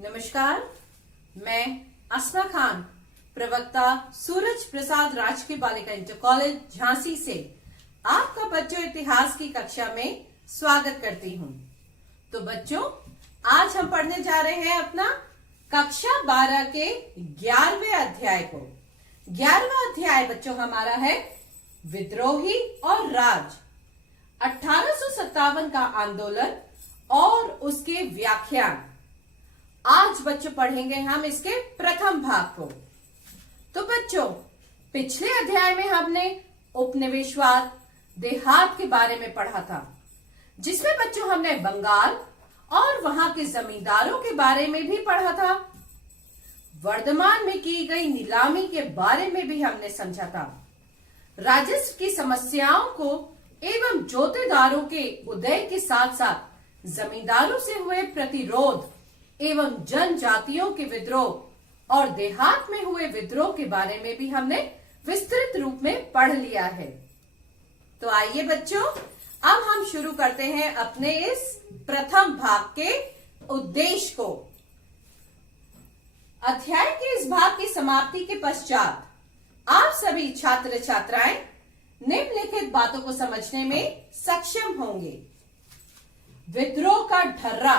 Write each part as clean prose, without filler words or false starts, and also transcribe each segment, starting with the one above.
नमस्कार, मैं अस्मा खान, प्रवक्ता सूरज प्रसाद राजकीय बालिका इंटर कॉलेज झांसी से आपका बच्चों इतिहास की कक्षा में स्वागत करती हूँ। तो बच्चों, आज हम पढ़ने जा रहे हैं अपना कक्षा 12 के 11वें अध्याय को। 11वां अध्याय बच्चों हमारा है विद्रोही और राज, 1857 का आंदोलन और उसके व्याख्यान। आज बच्चों पढ़ेंगे हम इसके प्रथम भाग को। तो बच्चों, पिछले अध्याय में हमने उपनिवेशवाद, देहात के बारे में पढ़ा था, जिसमें बच्चों हमने बंगाल और वहां के जमींदारों के बारे में भी पढ़ा था। वर्तमान में की गई नीलामी के बारे में भी हमने समझा था। राजस्व की समस्याओं को एवं जोतेदारों के उदय के साथ साथ जमींदारों से हुए प्रतिरोध एवं जनजातियों के विद्रोह और देहात में हुए विद्रोह के बारे में भी हमने विस्तृत रूप में पढ़ लिया है। तो आइए बच्चों, अब हम शुरू करते हैं अपने इस प्रथम भाग के उद्देश्य को। अध्याय के इस भाग की समाप्ति के पश्चात आप सभी छात्र छात्राएं निम्नलिखित बातों को समझने में सक्षम होंगे। विद्रोह का ढर्रा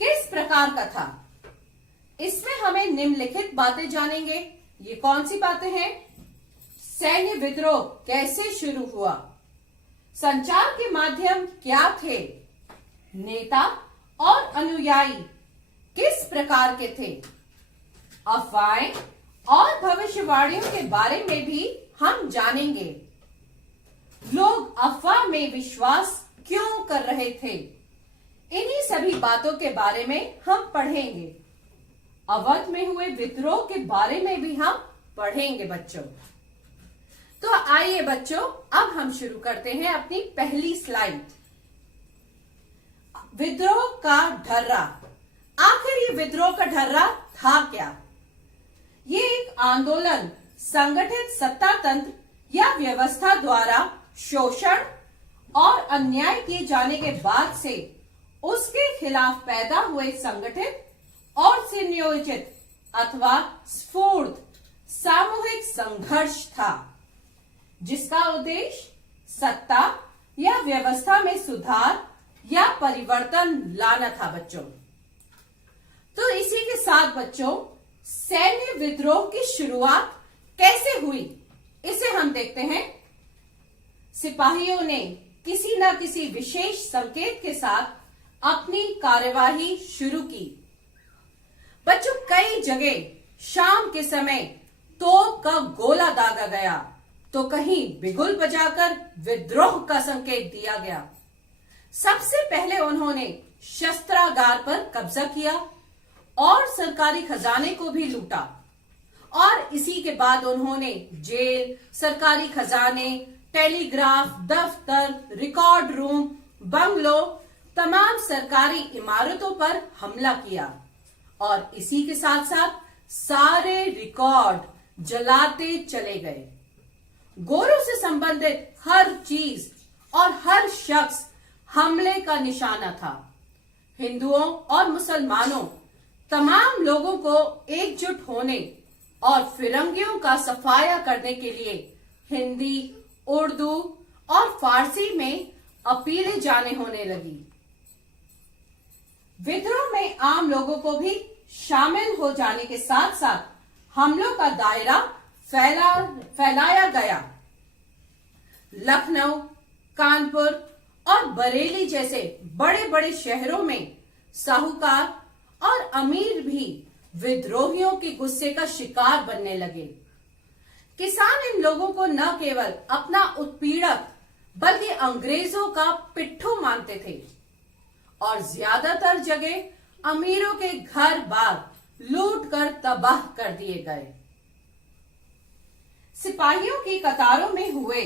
किस प्रकार का था, इसमें हमें निम्नलिखित बातें जानेंगे। ये कौन सी बातें हैं? सैन्य विद्रोह कैसे शुरू हुआ, संचार के माध्यम क्या थे, नेता और अनुयायी किस प्रकार के थे, अफवाहें और भविष्यवाणियों के बारे में भी हम जानेंगे। लोग अफवाह में विश्वास क्यों कर रहे थे, इन्हीं सभी बातों के बारे में हम पढ़ेंगे। अवध में हुए विद्रोह के बारे में भी हम पढ़ेंगे बच्चों। तो आइए बच्चों, अब हम शुरू करते हैं अपनी पहली स्लाइड। विद्रोह का ढर्रा। आखिर ये विद्रोह का ढर्रा था क्या? ये एक आंदोलन संगठित सत्ता तंत्र या व्यवस्था द्वारा शोषण और अन्याय किए जाने के बाद से उसके खिलाफ पैदा हुए संगठित और सुनियोजित अथवा स्फूर्त सामूहिक संघर्ष था, जिसका उद्देश्य सत्ता या व्यवस्था में सुधार या परिवर्तन लाना था बच्चों। तो इसी के साथ बच्चों, सैन्य विद्रोह की शुरुआत कैसे हुई, इसे हम देखते हैं। सिपाहियों ने किसी न किसी विशेष संकेत के साथ अपनी कार्यवाही शुरू की। बच्चों, कई जगह शाम के समय तोप का गोला दागा गया, तो कहीं बिगुल बजाकर विद्रोह का संकेत दिया गया। सबसे पहले उन्होंने शस्त्रागार पर कब्जा किया और सरकारी खजाने को भी लूटा, और इसी के बाद उन्होंने जेल, सरकारी खजाने, टेलीग्राफ दफ्तर, रिकॉर्ड रूम, बंगलो, तमाम सरकारी इमारतों पर हमला किया और इसी के साथ साथ सारे रिकॉर्ड जलाते चले गए। गोरों से संबंधित हर चीज और हर शख्स हमले का निशाना था। हिंदुओं और मुसलमानों, तमाम लोगों को एकजुट होने और फिरंगियों का सफाया करने के लिए हिंदी, उर्दू और फारसी में अपीलें जाने होने लगी। विद्रोह में आम लोगों को भी शामिल हो जाने के साथ साथ हमलों का दायरा फैलाया गया। लखनऊ, कानपुर और बरेली जैसे बड़े बड़े शहरों में साहूकार और अमीर भी विद्रोहियों के गुस्से का शिकार बनने लगे। किसान इन लोगों को न केवल अपना उत्पीड़क बल्कि अंग्रेजों का पिट्ठू मानते थे और ज्यादातर जगह अमीरों के घर बार लूट कर तबाह कर दिए गए। सिपाहियों की कतारों में हुए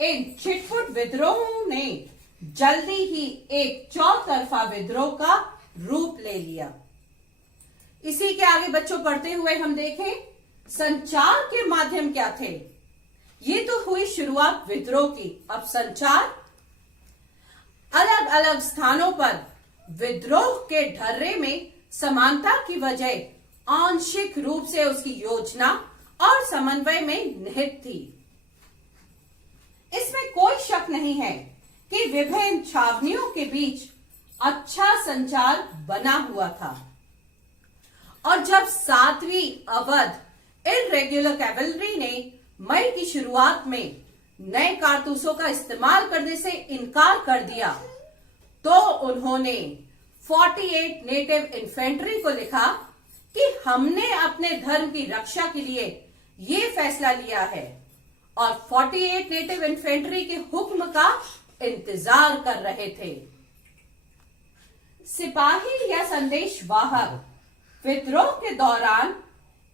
इन छिटपुट विद्रोहों ने जल्दी ही एक चौतरफा विद्रोह का रूप ले लिया। इसी के आगे बच्चों पढ़ते हुए हम देखें, संचार के माध्यम क्या थे। ये तो हुई शुरुआत विद्रोह की। अब संचार, अलग अलग स्थानों पर विद्रोह के ढर्रे में समानता की वजह आंशिक रूप से उसकी योजना और समन्वय में निहित थी। इसमें कोई शक नहीं है कि विभिन्न छावनियों के बीच अच्छा संचार बना हुआ था और जब 7वीं अवध इर्रेगुलर कैवलरी ने मई की शुरुआत में नए कारतूसों का इस्तेमाल करने से इनकार कर दिया तो उन्होंने 48 नेटिव इन्फेंट्री को लिखा कि हमने अपने धर्म की रक्षा के लिए ये फैसला लिया है और 48 नेटिव इन्फेंट्री के हुक्म का इंतजार कर रहे थे। सिपाही या संदेश वाहक विद्रोह के दौरान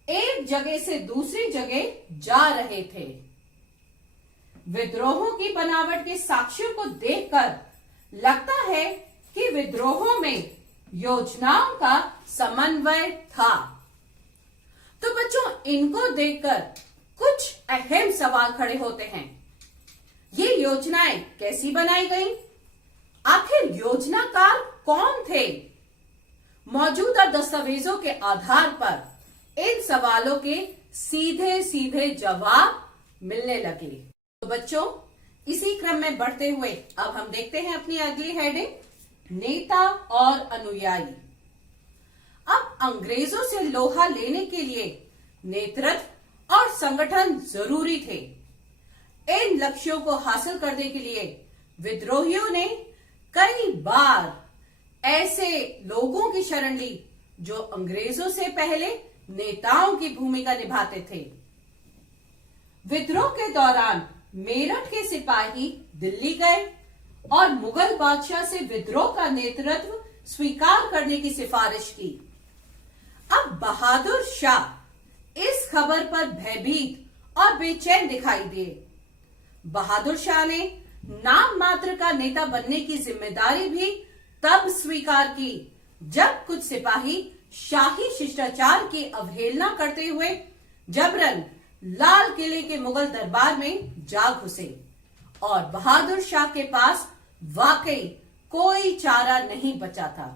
एक जगह से दूसरी जगह जा रहे थे। विद्रोहों की बनावट के साक्ष्यों को देखकर लगता है कि विद्रोहों में योजनाओं का समन्वय था। तो बच्चों, इनको देखकर कुछ अहम सवाल खड़े होते हैं। ये योजनाएं कैसी बनाई गईं? आखिर योजनाकार कौन थे? मौजूदा दस्तावेजों के आधार पर इन सवालों के सीधे सीधे जवाब मिलने लगे। तो बच्चों, इसी क्रम में बढ़ते हुए अब हम देखते हैं अपनी अगली हेडिंग, नेता और अनुयायी। अब अंग्रेजों से लोहा लेने के लिए नेतृत्व और संगठन जरूरी थे। इन लक्ष्यों को हासिल करने के लिए विद्रोहियों ने कई बार ऐसे लोगों की शरण ली जो अंग्रेजों से पहले नेताओं की भूमिका निभाते थे। विद्रोह के दौरान मेरठ के सिपाही दिल्ली गए और मुगल बादशाह से विद्रोह का नेतृत्व स्वीकार करने की सिफारिश की। अब बहादुर शाह इस खबर पर भयभीत और बेचैन दिखाई दिए। बहादुर शाह ने नाम मात्र का नेता बनने की जिम्मेदारी भी तब स्वीकार की जब कुछ सिपाही शाही शिष्टाचार की अवहेलना करते हुए जबरन लाल किले के मुगल दरबार में जा घुसे और बहादुर शाह के पास वाकई कोई चारा नहीं बचा था।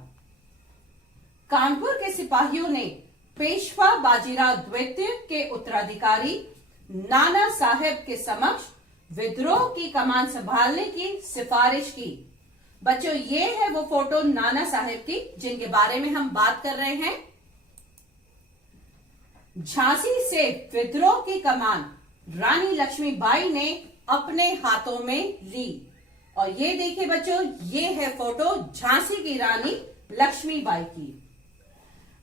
कानपुर के सिपाहियों ने पेशवा बाजीराव द्वितीय के उत्तराधिकारी नाना साहेब के समक्ष विद्रोह की कमान संभालने की सिफारिश की। बच्चों, ये है वो फोटो नाना साहेब की जिनके बारे में हम बात कर रहे हैं। झांसी से विद्रोह की कमान रानी लक्ष्मीबाई ने अपने हाथों में ली और ये देखिए बच्चों, ये है फोटो झांसी की रानी लक्ष्मीबाई की।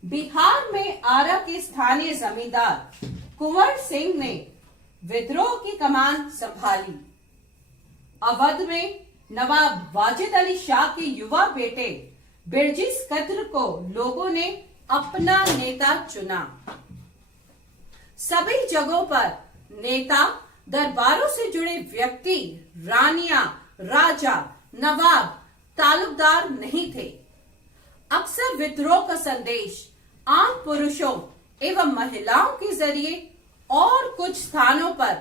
बिहार में आरा के स्थानीय जमींदार कुंवर सिंह ने विद्रोह की कमान संभाली। अवध में नवाब वाजिद अली शाह के युवा बेटे बिरजिस कद्र को लोगों ने अपना नेता चुना। सभी जगहों पर नेता दरबारों से जुड़े व्यक्ति, रानियां, राजा, नवाब, तालुकदार नहीं थे। अक्सर विद्रोह का संदेश आम पुरुषों एवं महिलाओं के जरिए और कुछ स्थानों पर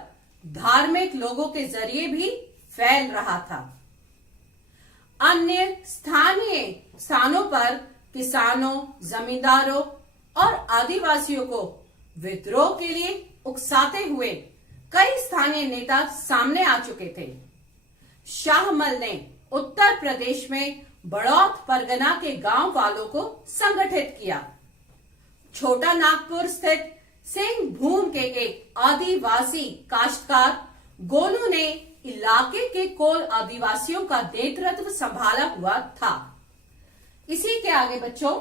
धार्मिक लोगों के जरिए भी फैल रहा था। अन्य स्थानीय स्थानों पर किसानों, जमींदारों और आदिवासियों को विद्रोह के लिए उकसाते हुए कई स्थानीय नेता सामने आ चुके थे। शाहमल ने उत्तर प्रदेश में बड़ौत परगना के गांव वालों को संगठित किया। छोटा नागपुर स्थित सिंह भूम के एक आदिवासी काश्तकार गोलू ने इलाके के कोल आदिवासियों का नेतृत्व संभाला हुआ था। इसी के आगे बच्चों,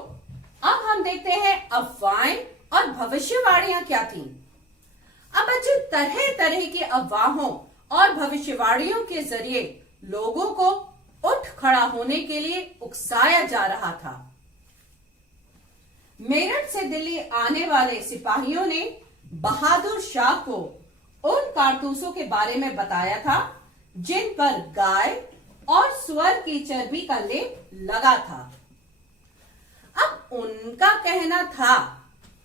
अब हम देखते हैं अफवाहें और भविष्यवाणियां क्या थीं। अब बच्चों, तरह तरह की अफवाहों और भविष्यवाणियों के जरिए लोगों को उठ खड़ा होने के लिए उकसाया जा रहा था। मेरठ से दिल्ली आने वाले सिपाहियों ने बहादुर शाह को उन कारतूसों के बारे में बताया था जिन पर गाय और सुअर की चर्बी का लेप लगा था। अब उनका कहना था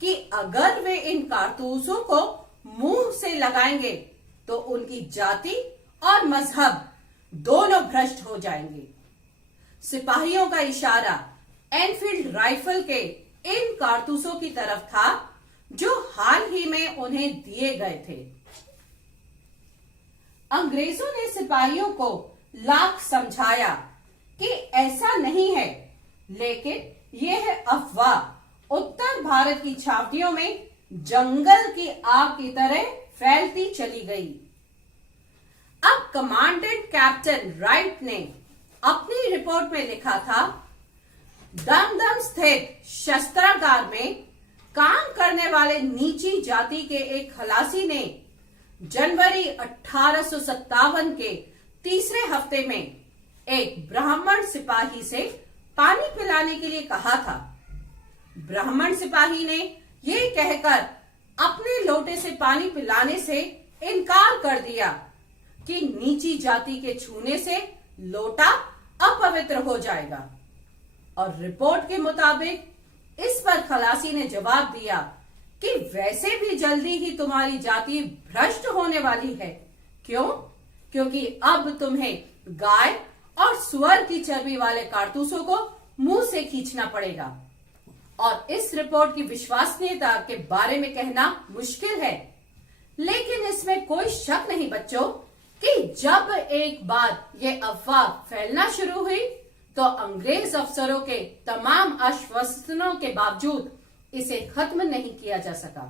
कि अगर वे इन कारतूसों को मुंह से लगाएंगे तो उनकी जाति और मजहब दोनों भ्रष्ट हो जाएंगे। सिपाहियों का इशारा एनफील्ड राइफल के इन कारतूसों की तरफ था जो हाल ही में उन्हें दिए गए थे। अंग्रेजों ने सिपाहियों को लाख समझाया कि ऐसा नहीं है, लेकिन यह अफवाह उत्तर भारत की छावनियों में जंगल की आग की तरह फैलती चली गई। अब कमांडेंट कैप्टन राइट ने अपनी रिपोर्ट में लिखा था, दमदम स्थित शस्त्रागार में काम करने वाले नीची जाति के एक खलासी ने जनवरी 1857 के तीसरे हफ्ते में एक ब्राह्मण सिपाही से पानी पिलाने के लिए कहा था। ब्राह्मण सिपाही ने यह कहकर अपने लोटे से पानी पिलाने से इनकार कर दिया कि नीची जाति के छूने से लोटा अपवित्र हो जाएगा, और रिपोर्ट के मुताबिक इस पर खलासी ने जवाब दिया कि वैसे भी जल्दी ही तुम्हारी जाति भ्रष्ट होने वाली है। क्यों? क्योंकि अब तुम्हें गाय और सुअर की चर्बी वाले कारतूसों को मुंह से खींचना पड़ेगा। और इस रिपोर्ट की विश्वसनीयता के बारे में कहना मुश्किल है, लेकिन इसमें कोई शक नहीं बच्चों कि जब एक बार ये अफवाह फैलना शुरू हुई तो अंग्रेज अफसरों के तमाम आश्वासनों के बावजूद इसे खत्म नहीं किया जा सका,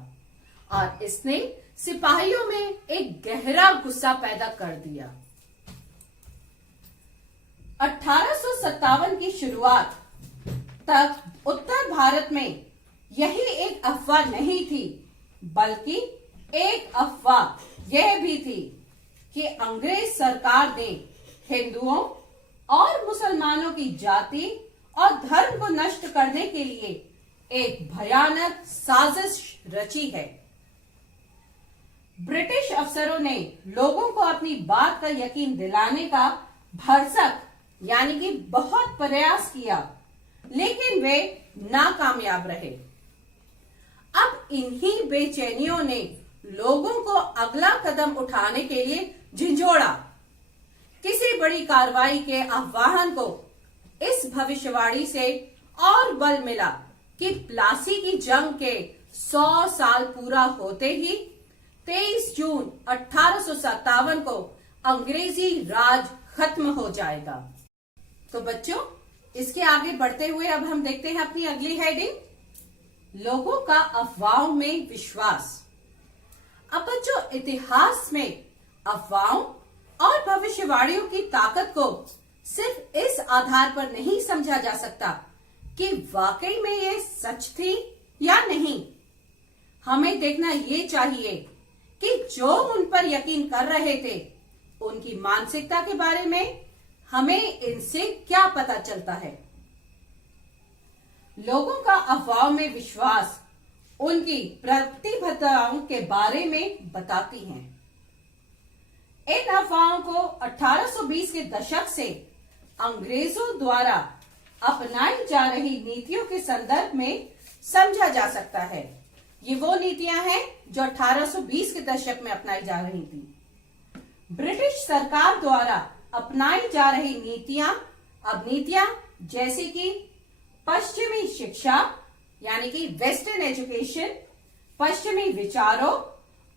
और इसने सिपाहियों में एक गहरा गुस्सा पैदा कर दिया। 1857 की शुरुआत तक उत्तर भारत में यही एक अफवाह नहीं थी, बल्कि एक अफवाह यह भी थी कि अंग्रेज सरकार ने हिंदुओं और मुसलमानों की जाति और धर्म को नष्ट करने के लिए एक भयानक साजिश रची है। ब्रिटिश अफसरों ने लोगों को अपनी बात का यकीन दिलाने का भरसक यानी कि बहुत प्रयास किया, लेकिन वे नाकामयाब रहे। अब इन्हीं बेचैनियों ने लोगों को अगला कदम उठाने के लिए झिझोड़ा। किसी बड़ी कार्रवाई के आह्वान को इस भविष्यवाणी से और बल मिला कि प्लासी की जंग के 100 साल पूरा होते ही 23 जून 1857 को अंग्रेजी राज खत्म हो जाएगा। तो बच्चों, इसके आगे बढ़ते हुए अब हम देखते हैं अपनी अगली हेडिंग, लोगों का अफवाहों में विश्वास। अब बच्चों, इतिहास में अफवाहों और भविष्यवाणियों की ताकत को सिर्फ इस आधार पर नहीं समझा जा सकता कि वाकई में ये सच थी या नहीं। हमें देखना ये चाहिए कि जो उन पर यकीन कर रहे थे उनकी मानसिकता के बारे में हमें इनसे क्या पता चलता है। लोगों का अफवाहों में विश्वास उनकी प्रतिबद्धताओं के बारे में बताती हैं। इन अफवाहों को 1820 के दशक से अंग्रेजों द्वारा अपनाई जा रही नीतियों के संदर्भ में समझा जा सकता है। ये वो नीतियां हैं जो 1820 के दशक में अपनाई जा रही थी। ब्रिटिश सरकार द्वारा अपनाई जा रही नीतियां जैसे कि पश्चिमी शिक्षा यानी कि वेस्टर्न एजुकेशन, पश्चिमी विचारों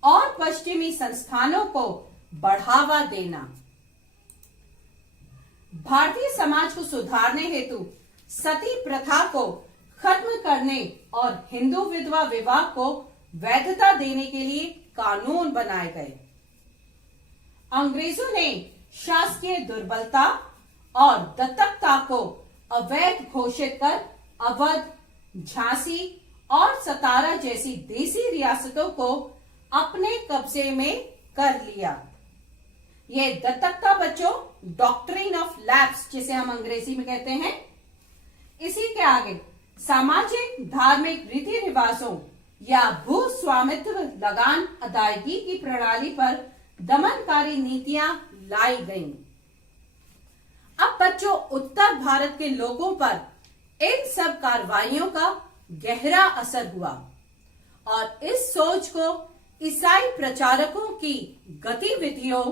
और पश्चिमी संस्थानों को बढ़ावा देना, भारतीय समाज को सुधारने हेतु सती प्रथा को खत्म करने और हिंदू विधवा विवाह को वैधता देने के लिए कानून बनाए गए। अंग्रेजों ने शासकीय दुर्बलता और दत्तकता को अवैध घोषित कर अवध, झांसी और सतारा जैसी देसी रियासतों को अपने कब्जे में कर लिया। ये दत्तकता बच्चों डॉक्ट्रिन ऑफ लैप्स जिसे हम अंग्रेजी में कहते हैं। इसी के आगे सामाजिक धार्मिक रीति रिवाजों या भू स्वामित्व लगान अदायगी की प्रणाली पर दमनकारी नीतियां लाई गईं। अब बच्चों, उत्तर भारत के लोगों पर इन सब कार्रवाइयों का गहरा असर हुआ और इस सोच को ईसाई प्रचारकों की गतिविधियों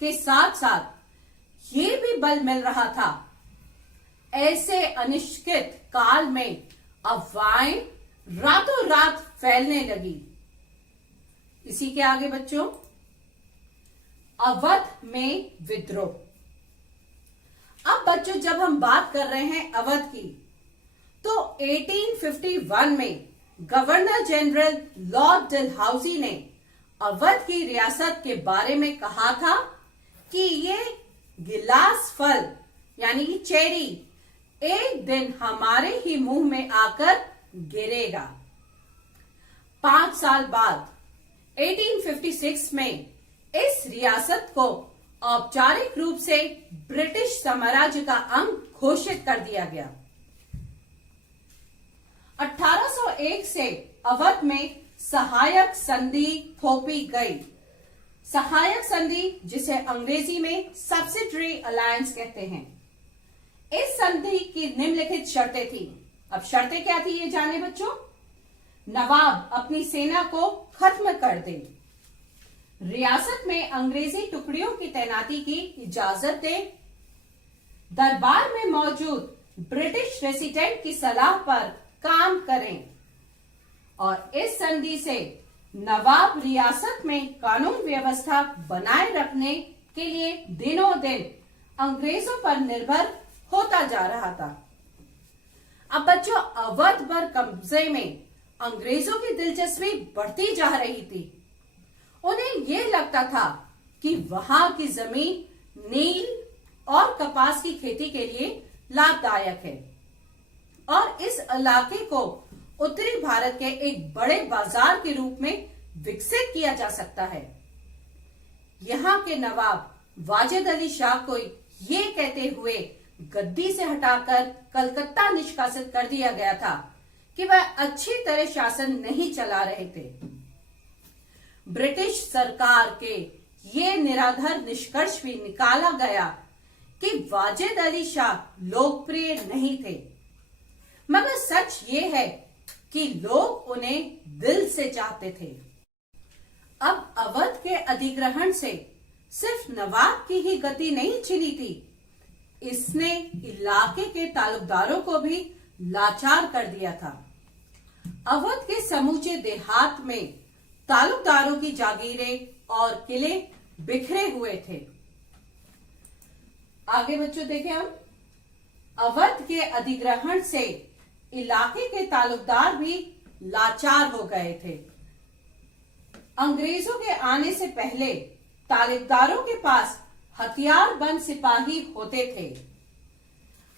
के साथ साथ ये भी बल मिल रहा था। ऐसे अनिश्चित काल में अफवाहें रातों रात फैलने लगी। इसी के आगे बच्चों, अवध में विद्रोह। अब बच्चों जब हम बात कर रहे हैं अवध की, तो 1851 में गवर्नर जनरल लॉर्ड डलहौजी ने अवध की रियासत के बारे में कहा था कि ये गिलास फल यानी कि चेरी एक दिन हमारे ही मुंह में आकर गिरेगा। 5 साल बाद 1856 में इस रियासत को औपचारिक रूप से ब्रिटिश साम्राज्य का अंग घोषित कर दिया गया। 1801 से अवध में सहायक संधि थोपी गई। सहायक संधि, जिसे अंग्रेजी में सब्सिडरी अलायंस कहते हैं। इस संधि की निम्नलिखित शर्तें थी। अब शर्तें क्या थी ये जाने बच्चों। नवाब अपनी सेना को खत्म कर दे, रियासत में अंग्रेजी टुकड़ियों की तैनाती की इजाजत दे, दरबार में मौजूद ब्रिटिश रेसिडेंट की सलाह पर काम करें, और इस संधि से नवाब रियासत में कानून व्यवस्था बनाए रखने के लिए दिनों दिन अंग्रेजों पर निर्भर होता जा रहा था। अब बच्चों, अवध पर कब्जे में अंग्रेजों की दिलचस्पी बढ़ती जा रही थी। उन्हें यह लगता था कि वहां की जमीन नील और कपास की खेती के लिए लाभदायक है और इस इलाके को उत्तरी भारत के एक बड़े बाजार के रूप में विकसित किया जा सकता है। यहाँ के नवाब वाजिद अली शाह को ये कहते हुए गद्दी से हटाकर कलकत्ता निष्कासित कर दिया गया था कि वह अच्छी तरह शासन नहीं चला रहे थे। ब्रिटिश सरकार के ये निराधार निष्कर्ष भी निकाला गया कि वाजिद अली शाह लोकप्रिय नहीं थे, मगर सच ये है कि लोग उन्हें दिल से चाहते थे। अब अवध के अधिग्रहण से सिर्फ नवाब की ही गति नहीं छिनी थी, इसने इलाके के तालुकदारों को भी लाचार कर दिया था। अवध के समूचे देहात में तालुकदारों की जागीरें और किले बिखरे हुए थे। आगे बच्चों देखें हम, अवध के अधिग्रहण से इलाके के तालुकदार भी लाचार हो गए थे। अंग्रेजों के आने से पहले तालुकदारों के पास हथियारबंद सिपाही होते थे।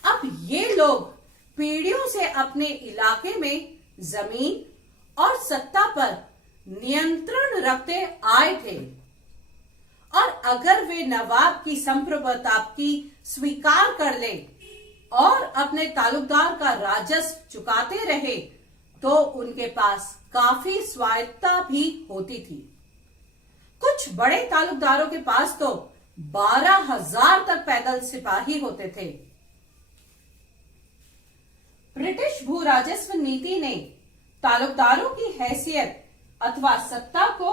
अब ये लोग पीढ़ियों से अपने इलाके में जमीन और सत्ता पर नियंत्रण रखते आए थे, और अगर वे नवाब की संप्रभुता की स्वीकार कर ले और अपने तालुकदार का राजस्व चुकाते रहे तो उनके पास काफी स्वायत्तता भी होती थी। कुछ बड़े तालुकदारों के पास तो 12,000 तक पैदल सिपाही होते थे। ब्रिटिश भू राजस्व नीति ने तालुकदारों की हैसियत अथवा सत्ता को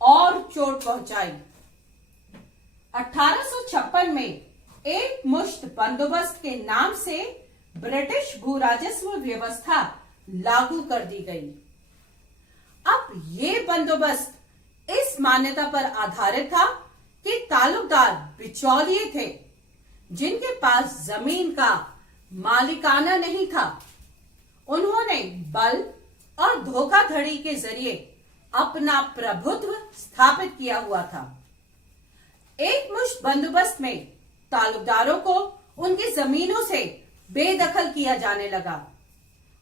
और चोट पहुंचाई। 1856 में एक मुश्त बंदोबस्त के नाम से ब्रिटिश भू राजस्व व्यवस्था लागू कर दी गई। अब ये बंदोबस्त इस मान्यता पर आधारित था कि तालुकदार बिचौलिए थे जिनके पास जमीन का मालिकाना नहीं था। उन्होंने बल और धोखाधड़ी के जरिए अपना प्रभुत्व स्थापित किया हुआ था। एक मुश्त बंदोबस्त में तालुकदारों को उनकी जमीनों से बेदखल किया जाने लगा,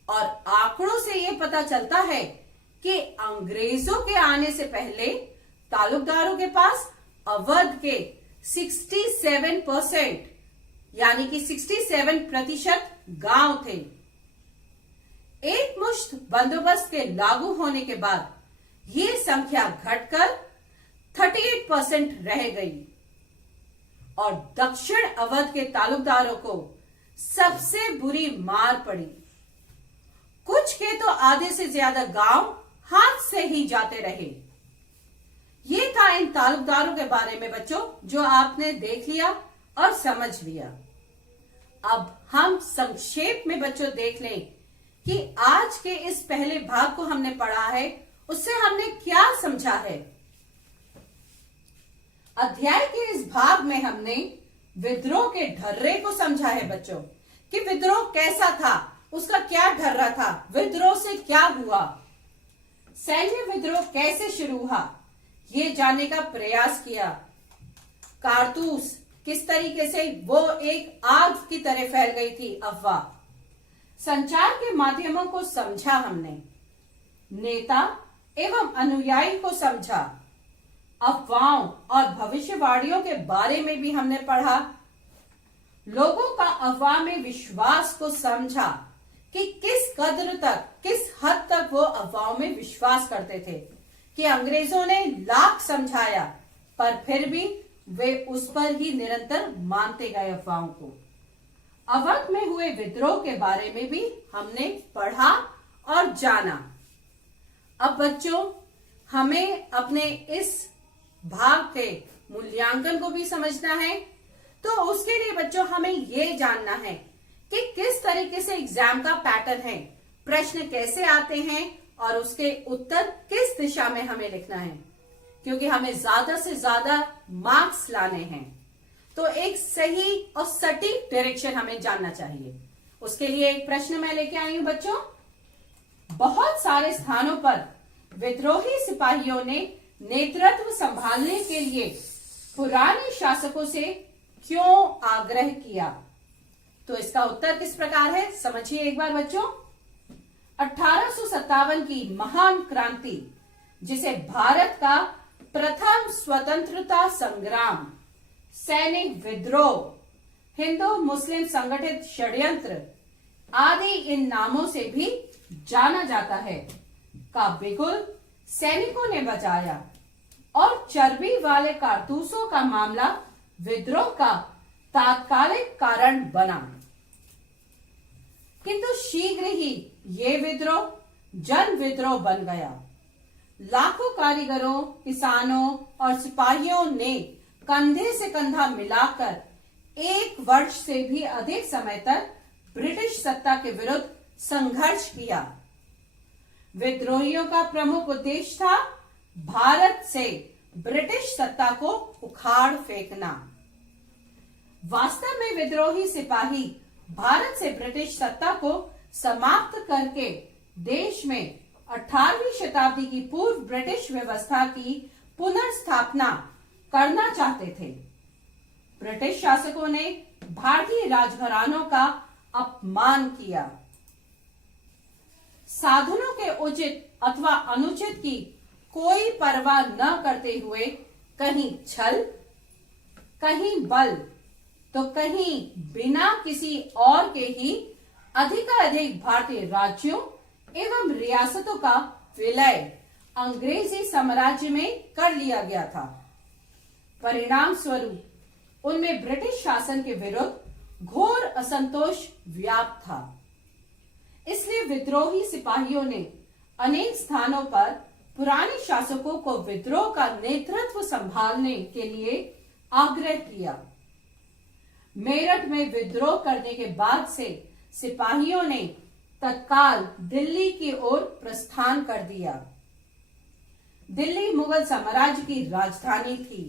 और आंकड़ों से यह पता चलता है कि अंग्रेजों के आने से पहले तालुकदारों के पास अवध के 67% यानी कि 67% गांव थे। एक मुश्त बंदोबस्त के लागू होने के बाद ये संख्या घटकर 38% रह गई, और दक्षिण अवध के तालुकदारों को सबसे बुरी मार पड़ी। कुछ के तो आधे से ज्यादा गांव हाथ से ही जाते रहे। ये था इन तालुकदारों के बारे में बच्चों, जो आपने देख लिया और समझ लिया। अब हम संक्षेप में बच्चों देख लें कि आज के इस पहले भाग को हमने पढ़ा है उससे हमने क्या समझा है। अध्याय के इस भाग में हमने विद्रोह के ढर्रे को समझा है बच्चों, कि विद्रोह कैसा था, उसका क्या ढर्रा था, विद्रोह से क्या हुआ, सैन्य विद्रोह कैसे शुरू हुआ, ये जानने का प्रयास किया। कारतूस किस तरीके से वो एक आग की तरह फैल गई थी अफवाह। संचार के माध्यमों को समझा हमने, नेता एवं अनुयायी को समझा, अफवाहों और भविष्यवाणियों के बारे में भी हमने पढ़ा, लोगों का अफवाह में विश्वास को समझा कि किस कदर तक, किस हद तक वो अफवाहों में विश्वास करते थे, कि अंग्रेजों ने लाख समझाया पर फिर भी वे उस पर ही निरंतर मानते गए अफवाहों को। अवध में हुए विद्रोह के बारे में भी हमने पढ़ा और जाना। अब बच्चों हमें अपने इस भाग के मूल्यांकन को भी समझना है, तो उसके लिए बच्चों हमें ये जानना है कि किस तरीके से एग्जाम का पैटर्न है, प्रश्न कैसे आते हैं और उसके उत्तर किस दिशा में हमें लिखना है, क्योंकि हमें ज्यादा से ज्यादा मार्क्स लाने हैं। तो एक सही और सटीक डायरेक्शन हमें जानना चाहिए। उसके लिए एक प्रश्न मैं लेके आई हूं बच्चों। बहुत सारे स्थानों पर विद्रोही सिपाहियों ने नेतृत्व संभालने के लिए पुराने शासकों से क्यों आग्रह किया? तो इसका उत्तर किस प्रकार है, समझिए एक बार बच्चों। 1857 की महान क्रांति, जिसे भारत का प्रथम स्वतंत्रता संग्राम, सैनिक विद्रोह, हिंदू मुस्लिम संगठित षड्यंत्र आदि इन नामों से भी जाना जाता है, का बिगुल सैनिकों ने बजाया और चर्बी वाले कारतूसों का मामला विद्रोह का तात्कालिक कारण बना। किंतु शीघ्र ही ये विद्रोह जन विद्रोह बन गया। लाखों कारीगरों, किसानों और सिपाहियों ने कंधे से कंधा मिलाकर 1 वर्ष से भी अधिक समय तक ब्रिटिश सत्ता के विरुद्ध संघर्ष किया। विद्रोहियों का प्रमुख उद्देश्य था भारत से ब्रिटिश सत्ता को उखाड़ फेंकना। वास्तव में विद्रोही सिपाही भारत से ब्रिटिश सत्ता को समाप्त करके देश में 18वीं शताब्दी की पूर्व ब्रिटिश व्यवस्था की पुनर्स्थापना करना चाहते थे। ब्रिटिश शासकों ने भारतीय राजघरानों का अपमान किया। साधनों के उचित अथवा अनुचित की कोई परवाह न करते हुए कहीं छल, कहीं बल, तो कहीं बिना किसी और के ही अधिकाधिक भारतीय राज्यों एवं रियासतों का विलय अंग्रेजी साम्राज्य में कर लिया गया था। परिणाम स्वरूप उनमें ब्रिटिश शासन के विरुद्ध घोर असंतोष व्याप्त था। इसलिए विद्रोही सिपाहियों ने अनेक स्थानों पर पुराने शासकों को विद्रोह का नेतृत्व संभालने के लिए आग्रह किया। मेरठ में विद्रोह करने के बाद से सिपाहियों ने तत्काल दिल्ली की ओर प्रस्थान कर दिया। दिल्ली मुगल साम्राज्य की राजधानी थी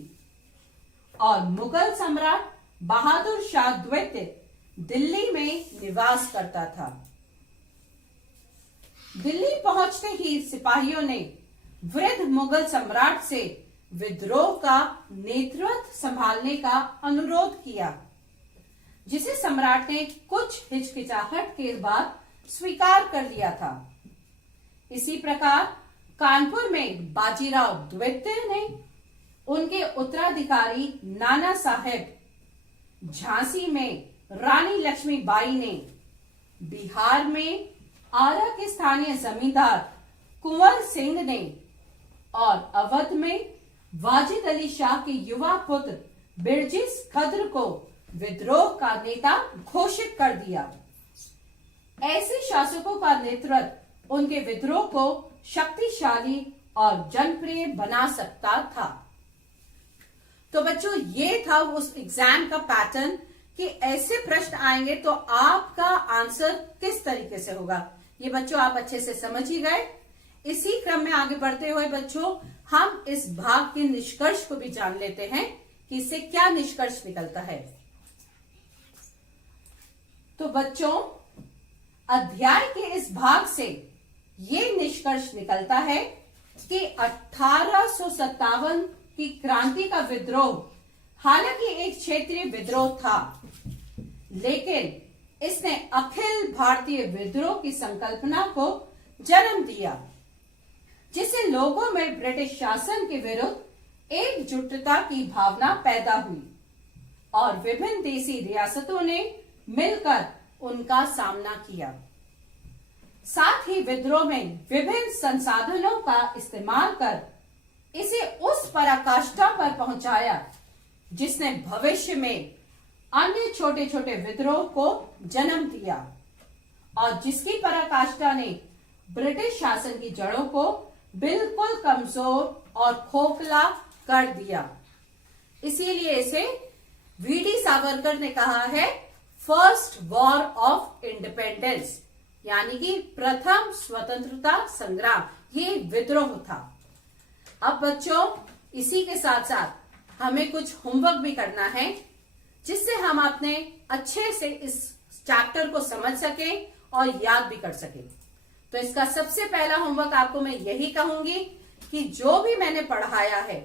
और मुगल सम्राट बहादुर शाह द्वितीय दिल्ली में निवास करता था। दिल्ली पहुंचते ही सिपाहियों ने वृद्ध मुगल सम्राट से विद्रोह का नेतृत्व संभालने का अनुरोध किया, जिसे सम्राट ने कुछ हिचकिचाहट के बाद स्वीकार कर लिया था। इसी प्रकार कानपुर में बाजीराव द्वितीय ने, उनके उत्तराधिकारी नाना साहेब, झांसी में रानी लक्ष्मीबाई ने, बिहार में आरा के स्थानीय जमींदार कुंवर सिंह ने और अवध में वाजिद अली शाह के युवा पुत्र बिरजिस कद्र को विद्रोह का नेता घोषित कर दिया। ऐसे शासकों का नेतृत्व उनके विद्रोह को शक्तिशाली और जनप्रिय बना सकता था। तो बच्चों ये था उस एग्जाम का पैटर्न कि ऐसे प्रश्न आएंगे तो आपका आंसर किस तरीके से होगा, ये बच्चों आप अच्छे से समझ ही गए। इसी क्रम में आगे बढ़ते हुए बच्चों हम इस भाग के निष्कर्ष को भी जान लेते हैं कि इससे क्या निष्कर्ष निकलता है। तो बच्चों अध्याय के इस भाग से ये निष्कर्ष निकलता है कि 1857 की क्रांति का विद्रोह हालांकि एक क्षेत्रीय विद्रोह था, लेकिन इसने अखिल भारतीय विद्रोह की संकल्पना को जन्म दिया, जिससे लोगों में ब्रिटिश शासन के विरुद्ध एकजुटता की भावना पैदा हुई और विभिन्न देशी रियासतों ने मिलकर उनका सामना किया। साथ ही विद्रोह में विभिन्न संसाधनों का इस्तेमाल कर इसे उस पराकाष्ठा पर पहुंचाया जिसने भविष्य में अन्य छोटे छोटे विद्रोह को जन्म दिया और जिसकी पराकाष्ठा ने ब्रिटिश शासन की जड़ों को बिल्कुल कमजोर और खोखला कर दिया। इसीलिए इसे वीडी सावरकर ने कहा है फर्स्ट वॉर ऑफ इंडिपेंडेंस, यानी कि प्रथम स्वतंत्रता संग्राम, ये विद्रोह था। अब बच्चों इसी के साथ साथ हमें कुछ होमवर्क भी करना है जिससे हम अपने अच्छे से इस चैप्टर को समझ सकें और याद भी कर सकें। तो इसका सबसे पहला होमवर्क आपको मैं यही कहूंगी कि जो भी मैंने पढ़ाया है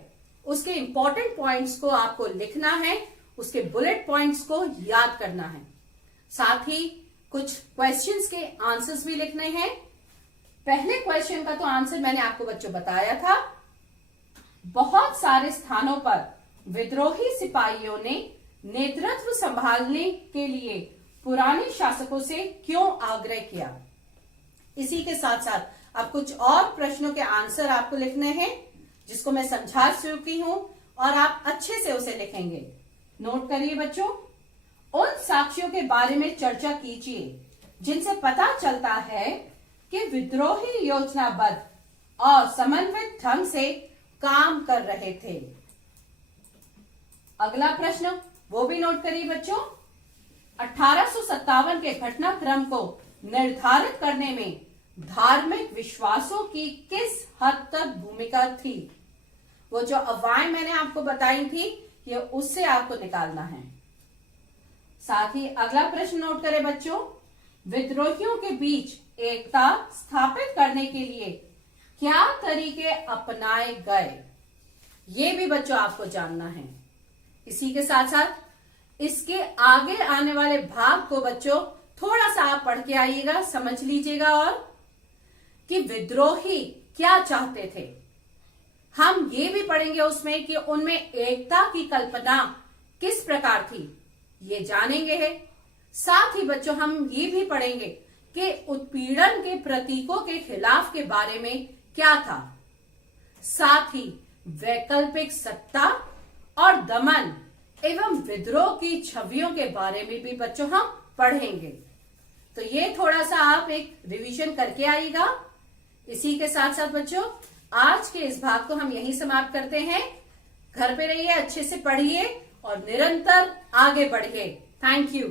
उसके इंपॉर्टेंट पॉइंट्स को आपको लिखना है, उसके बुलेट पॉइंट्स को याद करना है। साथ ही कुछ क्वेश्चंस के आंसर्स भी लिखने हैं। पहले क्वेश्चन का तो आंसर मैंने आपको बच्चों बताया था। बहुत सारे स्थानों पर विद्रोही सिपाहियों ने नेतृत्व संभालने के लिए पुराने शासकों से क्यों आग्रह किया। इसी के साथ साथ अब कुछ और प्रश्नों के आंसर आपको लिखने हैं जिसको मैं समझा चुकी हूं और आप अच्छे से उसे लिखेंगे। नोट करिए बच्चों, उन साक्ष्यों के बारे में चर्चा कीजिए जिनसे पता चलता है कि विद्रोही योजनाबद्ध और समन्वित ढंग से काम कर रहे थे। अगला प्रश्न वो भी नोट करिए बच्चों, 1857 के घटनाक्रम को निर्धारित करने में धार्मिक विश्वासों की किस हद तक भूमिका थी। वो जो अफवाहें मैंने आपको बताई थी ये उससे आपको निकालना है। साथ ही अगला प्रश्न नोट करें बच्चों, विद्रोहियों के बीच एकता स्थापित करने के लिए क्या तरीके अपनाए गए, ये भी बच्चों आपको जानना है। इसी के साथ साथ इसके आगे आने वाले भाग को बच्चों थोड़ा सा आप पढ़ के आइएगा, समझ लीजिएगा और कि विद्रोही क्या चाहते थे। हम ये भी पढ़ेंगे उसमें कि उनमें एकता की कल्पना किस प्रकार थी, ये जानेंगे है। साथ ही बच्चों हम ये भी पढ़ेंगे कि उत्पीड़न के प्रतीकों के खिलाफ के बारे में क्या था। साथ ही वैकल्पिक सत्ता और दमन एवं विद्रोह की छवियों के बारे में भी बच्चों हम पढ़ेंगे। तो ये थोड़ा सा आप एक रिवीजन करके आइएगा। इसी के साथ साथ बच्चों आज के इस भाग को हम यहीं समाप्त करते हैं। घर पे रहिए, अच्छे से पढ़िए और निरंतर आगे बढ़िए। Thank you.